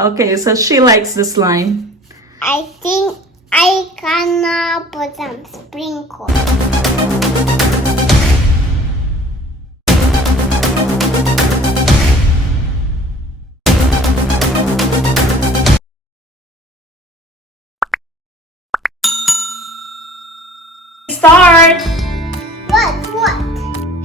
Okay, so she likes the slime. I think I gonna put some sprinkles. Start! What?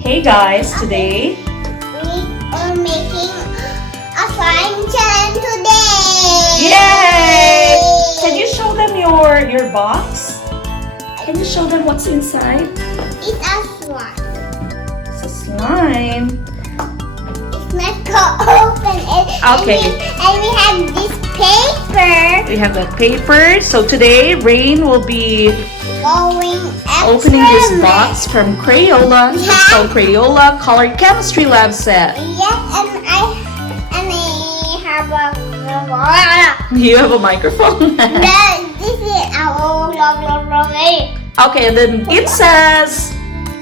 Hey guys, today We are making a slime challenge today. Yay! Can you show them your box? Can you show them what's inside? It's a slime. It's a slime. It's not go open it. Okay. And we have this paper. We have the paper. So today, Raine will be Going opening this box from Crayola. It's Yeah. called Crayola Color Chemistry Lab Set. Yes, and I have a. You have a microphone? This is our Okay, and then it says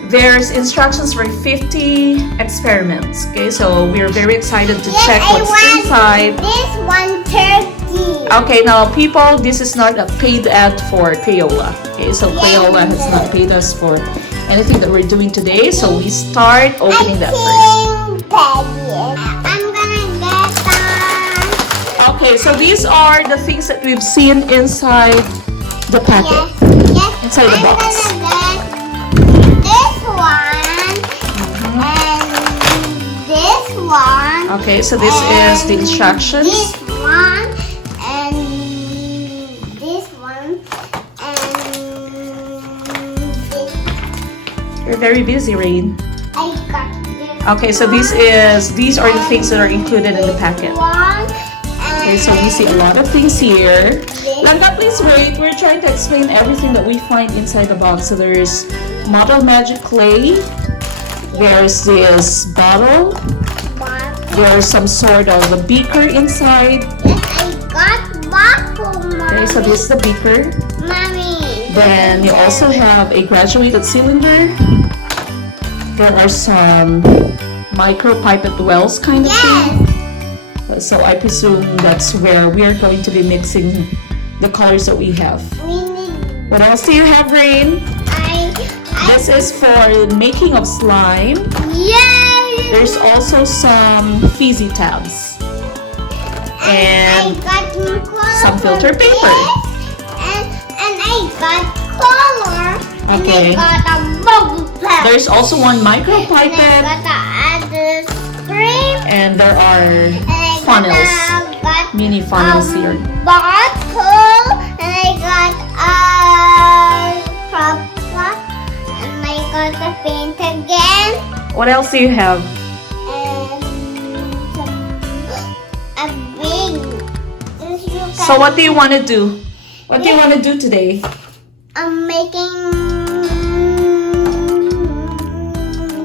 there's instructions for 50 experiments. Okay, so we're very excited to check what's inside. This one turkey. Okay, now people, this is not a paid ad for Crayola. Okay, so Crayola has not paid us for anything that we're doing today. So we start opening that first. I'm gonna get them. Okay, so these are the things that we've seen inside the packet. Yes. Inside the box. I'm gonna get this one and this one. Okay, so this is the instructions. This one and this one and this. You're very busy, Raine. I got this. Okay, so these are the things that are included in the packet. One Okay, so we see a lot of things here. Langga, please wait. We're trying to explain everything that we find inside the box. So there's Model Magic Clay. There's this bottle. There's some sort of a beaker inside. Yes, I got bottle, Mommy. Okay, so this is the beaker. Mommy. Then you also have a graduated cylinder. There are some micro pipette wells kind of thing. So I presume that's where we are going to be mixing the colors that we have. We need. What else do you have, Raine? This is for making of slime. Yay! There's also some fizzy tabs. And I got color some filter for paper. this, and I got color. Okay. And I got a bubble pad. There's also one micro And I pipette. got to add the cream. And there are And I funnels. got Mini funnels here. bottle. And I got a crop pot. And I got the paint again. What else do you have? A big tissue. So what do you want to do? What do you want to do today? I'm making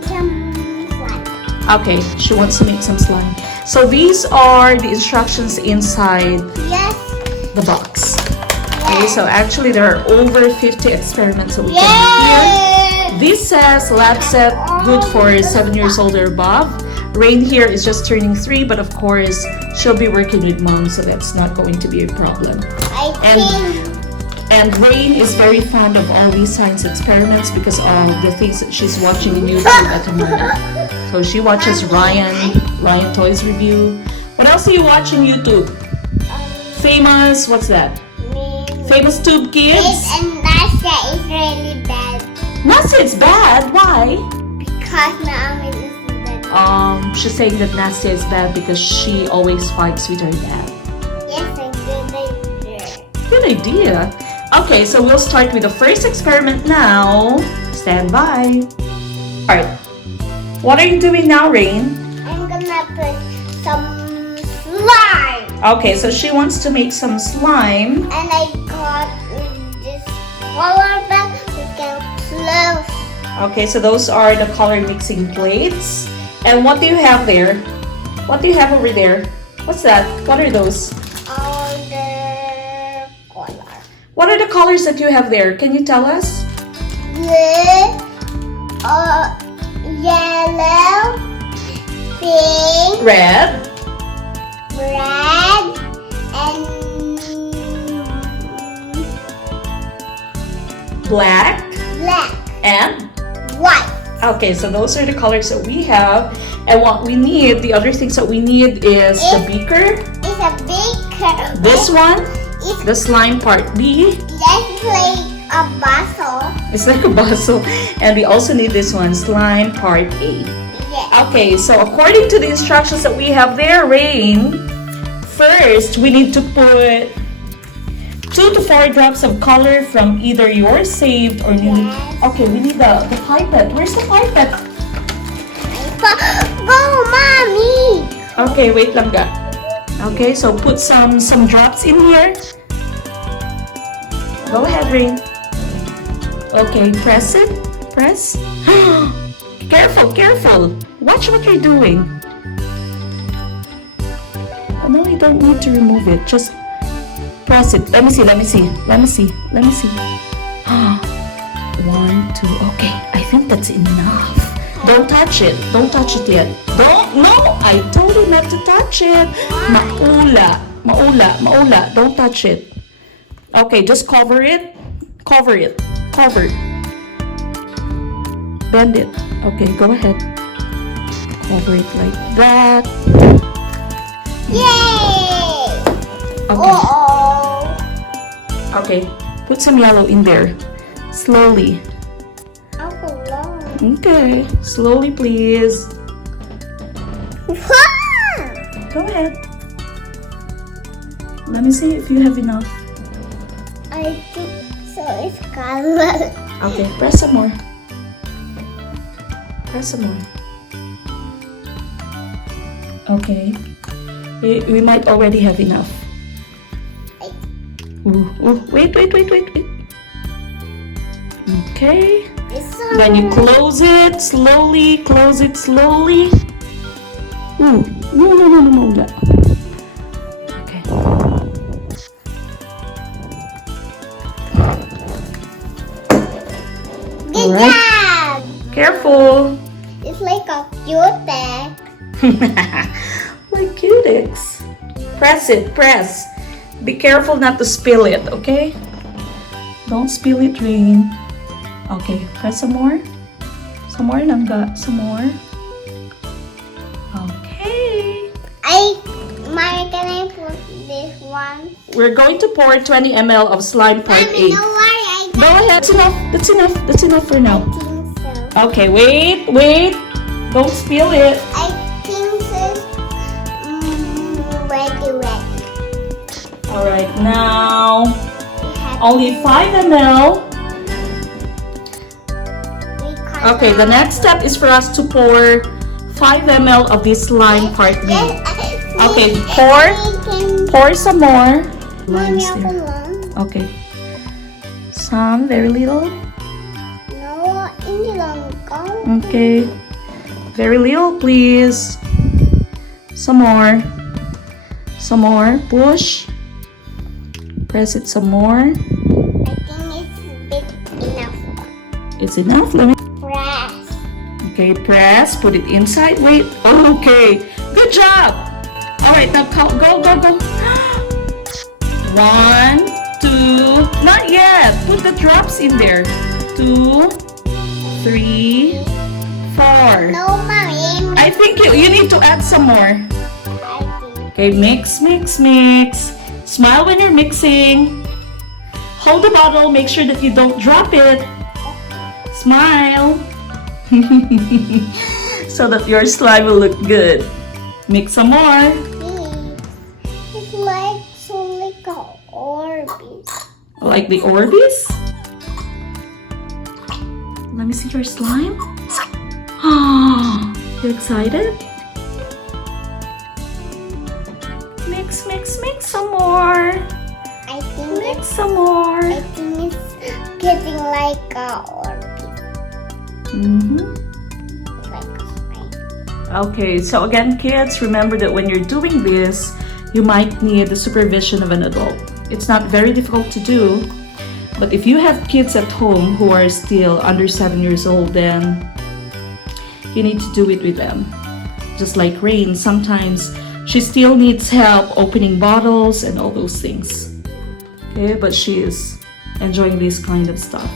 some slime. Okay, she wants to make some slime. So these are the instructions inside Yes. the box. Okay, so actually there are over 50 experiments that we can do here. Yay! This says lab set, good for 7 years old or above. Raine here is just turning 3, but of course she'll be working with mom, so that's not going to be a problem. I think And Raine is very fond of all these science experiments because of the things that she's watching in YouTube at the moment. So she watches Ryan Toys Review. What else are you watching YouTube? Famous, what's that? Famous Tube Kids? and Nasha is really bad Nasty, it's bad. Why? because Naomi is bad. She's saying that Nasty is bad because she always fights with her dad. Yes, a good idea. Good idea. Okay, so we'll start with the first experiment now. Stand by. Alright. What are you doing now, Raine? I'm gonna put some slime. Okay, so she wants to make some slime. And I got this color pen we can close. Okay, so those are the color mixing plates. And what do you have there? What do you have over there? What's that? What are those? All the color. What are the colors that you have there? Can you tell us? Yellow, pink, Red, red, black, black, and white. okay, so those are the colors that we have. And what we need, the other things that we need is the beaker. It's a beaker. This one, the slime part B. That's like a bottle. It's like a bustle. And we also need this one, slime part A. Yeah. Okay, so according to the instructions that we have there, Raine, first we need to put 2 to 4 drops of color from either your saved or new. Yes. Okay, we need the pipette. Where's the pipette? Go, mommy. Okay, wait lang ga. Okay, so put some drops in here. Go ahead, Raine. Okay, press it. Press. Careful, careful. Watch what you're doing. Oh, no, you don't need to remove it. Just press it. Let me see, let me see. Let me see. Let me see. 1, 2. Okay, I think that's enough. Don't touch it. Don't touch it yet. Don't. No, I told you not to touch it. Maula. Maula. Maula. Don't touch it. Okay, just cover it. Cover it. Cover. Bend it. Okay, go ahead. Cover it like that. Yay! Okay. Uh-oh. Okay. Put some yellow in there. Slowly. Okay. Slowly, please. Go ahead. Let me see if you have enough. I think so. It's color. Okay, press some more. Press some more. Okay. We might already have enough. Ooh, wait. Okay. Then you close it slowly. Close it slowly. Ooh, no. Okay. Good Alright. job. Careful. It's like a cute. Like Cutex. Press it, press. Be careful not to spill it, okay? Don't spill it, Raine. Okay, press some more. Some more, Nangga. Some more. Okay. Mommy, can I put this one? We're going to pour 20 ml of slime part Mommy, 8. don't worry. I Go ahead. That's enough. That's enough. That's enough for now. think so. Okay, wait. Don't spill it. I think it's ready. Alright, now We have only 5 ml. we cut Okay, the out- next step is for us to pour 5 ml of this slime part B. Yes, Okay, we can- pour some more. Mommy, Lines ako there. lang. Okay. Some, very little. No, hindi lang ko. Okay. Very little, please. Some more. Some more. Push. Press it some more. I think it's big enough. It's enough. Let me. Press. Okay, press. Put it inside. Wait. Okay. Good job. All right, now go. 1, 2. Not yet. Put the drops in there. 2, 3, 4. No, mommy. I think you need to add some more. I think. Okay, mix. Smile when you're mixing. Hold the bottle. Make sure that you don't drop it. Smile. So that your slime will look good. Mix some more. It's like a orbit. Like the Orbeez? Let me see your slime. You excited? Mix some more. I think Mix some more. it's getting like a orbit. It's like a slime. Okay, so again, kids, remember that when you're doing this, you might need the supervision of an adult. It's not very difficult to do, but if you have kids at home who are still under 7 years old, then you need to do it with them. Just like Raine, sometimes she still needs help opening bottles and all those things. Okay, but she is enjoying this kind of stuff.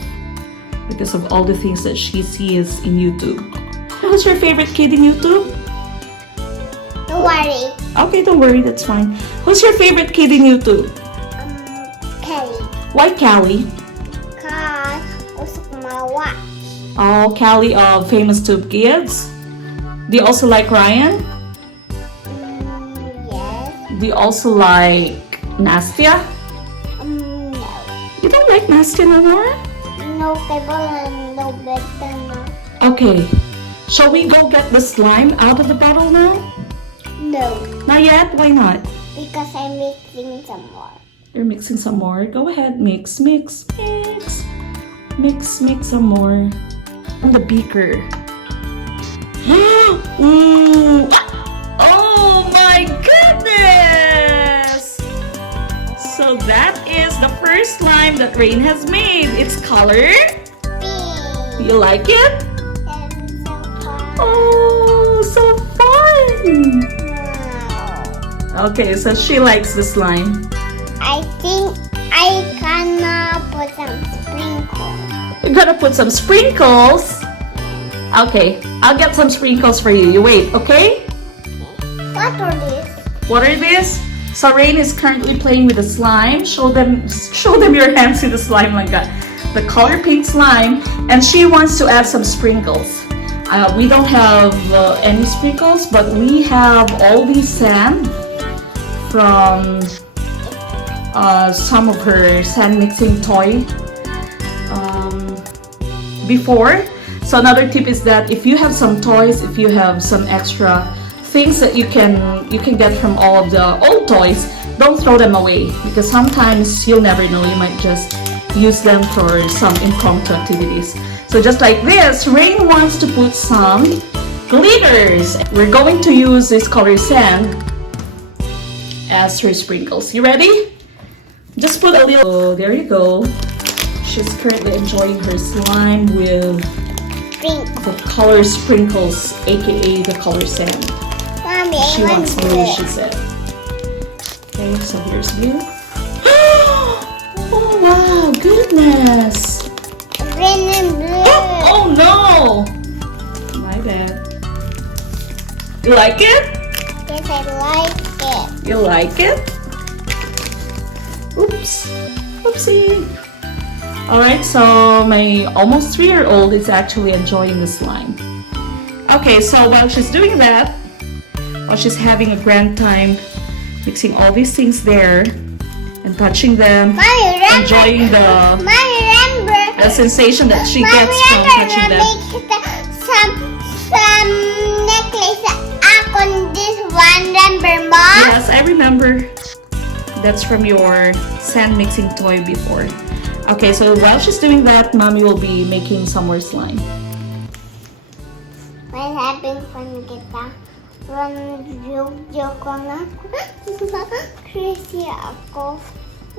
because of all the things that she sees in YouTube. Who's your favorite kid in YouTube? Don't worry. Okay, don't worry, that's fine. Who's your favorite kid in YouTube? Kelly. Why Callie? Cause gusto ko ma-watch. Oh, Callie of Famous Tube Kids. Do you also like Ryan? Yes. Do you also like Nastia? No. You don't like Nastia no more? No cable and no better na. Okay. Shall we go get the slime out of the bottle now? No. Not yet? Why not? Because I'm mixing some more. You're mixing some more. Go ahead. Mix, mix, mix. Mix, mix some more. On the beaker. Ooh. Oh my goodness! So that is the first slime that Raine has made. It's color. Pink. You like it? And so fun. Oh, so fun! Wow. Okay, so she likes the slime. I think I gonna put some sprinkles. You're gonna put some sprinkles. Okay, I'll get some sprinkles for you. You wait, okay? What are these? What are these? So Raine is currently playing with the slime. Show them your hands to the slime like that. The color pink slime, and she wants to add some sprinkles. We don't have any sprinkles, but we have all these sand from some of her sand mixing toy before. So another tip is that if you have some toys, if you have some extra things that you can get from all of the old toys, don't throw them away, because sometimes you'll never know, you might just use them for some impromptu activities. So just like this, Raine wants to put some glitters. We're going to use this color sand as her sprinkles. You ready? Just put a little. Oh, there you go. She's currently enjoying her slime with Pink. the color sprinkles, aka the color sand. Mommy, She I wants want blue, this. she said. Okay, so here's blue. Oh wow, goodness! Green and blue. Oh no! My bad. You like it? Yes, I like it. You like it? Oops. Oopsie. Alright, so my almost 3-year-old is actually enjoying the slime. Okay, so while she's doing that, while she's having a grand time mixing all these things there and touching them, Mommy, remember? enjoying the Mommy, sensation that she Mommy, gets from touching them. some necklace up on this one. Remember, Mom? Yes, I remember. That's from your sand mixing toy before. Okay, so while she's doing that, Mommy will be making some more slime. While having fun kita, joke ko na. Crazy ako. I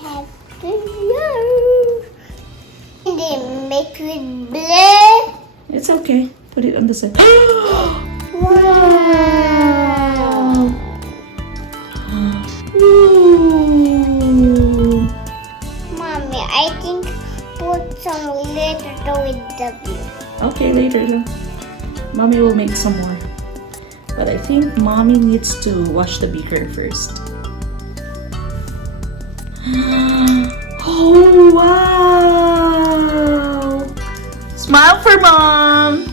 have to go. They make it blue. It's okay. Put it on the side. Wow. Ooh. Mommy, I think put some glitter with W. Okay, later. Mommy will make some more. But I think Mommy needs to wash the beaker first. Oh, wow! Smile for Mom!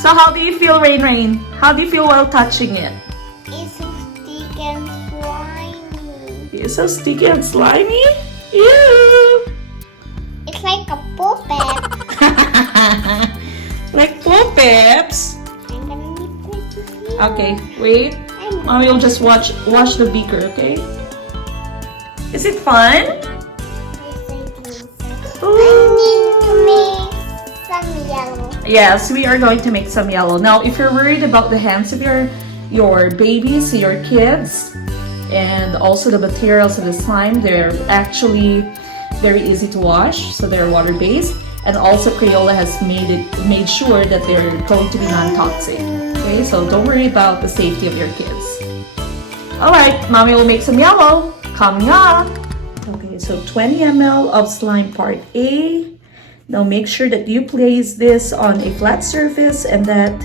So how do you feel, Raine? How do you feel while touching it? It's so sticky and slimy. It's so sticky and slimy? Ew! It's like a puppet. Like Popeps? I'm gonna make this. Okay, wait. Mommy will just wash the beaker, okay? Is it fun? I need to make some yellow. Yes, we are going to make some yellow. Now, if you're worried about the hands of your babies, your kids, and also the materials of the slime, they're actually very easy to wash, so they're water-based. And also Crayola has made sure that they're going to be non-toxic. Okay, so don't worry about the safety of your kids. Alright, mommy will make some yellow. Coming up. Okay, so 20 ml of slime part A. Now make sure that you place this on a flat surface and that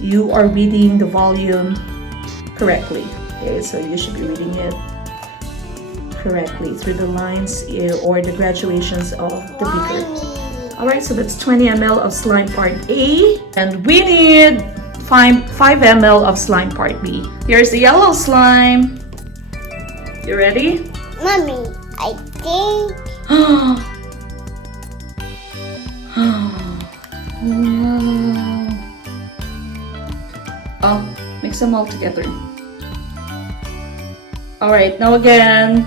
you are reading the volume correctly. Okay, so you should be reading it correctly through the lines or the graduations of the beaker. Alright, so that's 20 ml of slime part A. And we need 5 ml of slime part B. Here's the yellow slime. You ready? Mommy, I think. Oh, mix them all together. Alright, now again.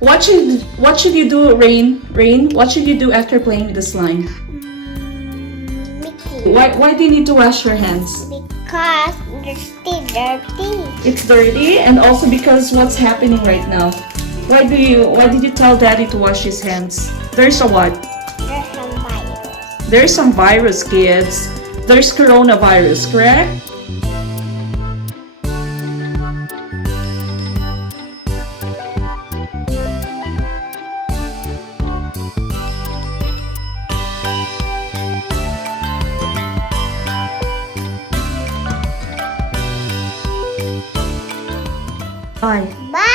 What should you do, Raine? Raine, what should you do after playing with the slime? Mickey. Why do you need to wash your hands? Because they're still dirty. It's dirty, and also because what's happening right now? Why did you tell Daddy to wash his hands? There's a what? There's some virus. There's some virus, kids. There's coronavirus, correct? Bye. Bye.